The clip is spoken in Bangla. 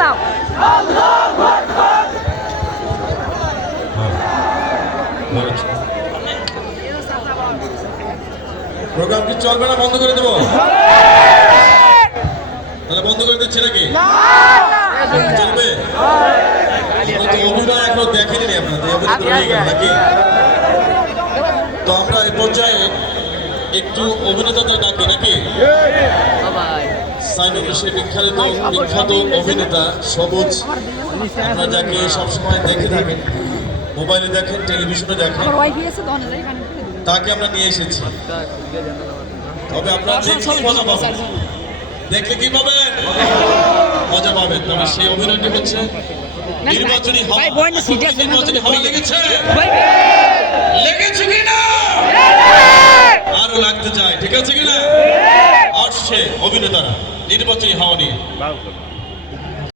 সালাম প্রোগ্রাম কি চলবে না বন্ধ করে দেবো? তাহলে বন্ধ করে দিচ্ছে নাকি? চলবে? অভিনয় এখনও দেখেনি আপনাদের নাকি? তো আমরা এ পর্যায়ে একটু অভিনেতাদের ডাকি নাকি সাইনুর বিখ্যাত বিখ্যাত অভিনেতা সবুজ আপনারা যাকে সবসময় দেখে থাকেন মোবাইলে দেখেন টেলিভিশনে দেখেন আমার তাকে আমরা নিয়ে এসেছি। তবে আপনারা দেখলে মজা পাবেন। দেখলে কি পাবেন? মজা পাবেন। তবে সেই অভিনয়টি হচ্ছে নির্বাচনী নির্বাচনী হাওয়া লেগেছে। লেগেছে কিনা আরও লাগতে চায়। ঠিক আছে কিনা আসছে অভিনেতারা। নির্বাচনী হওয়া নিয়ে।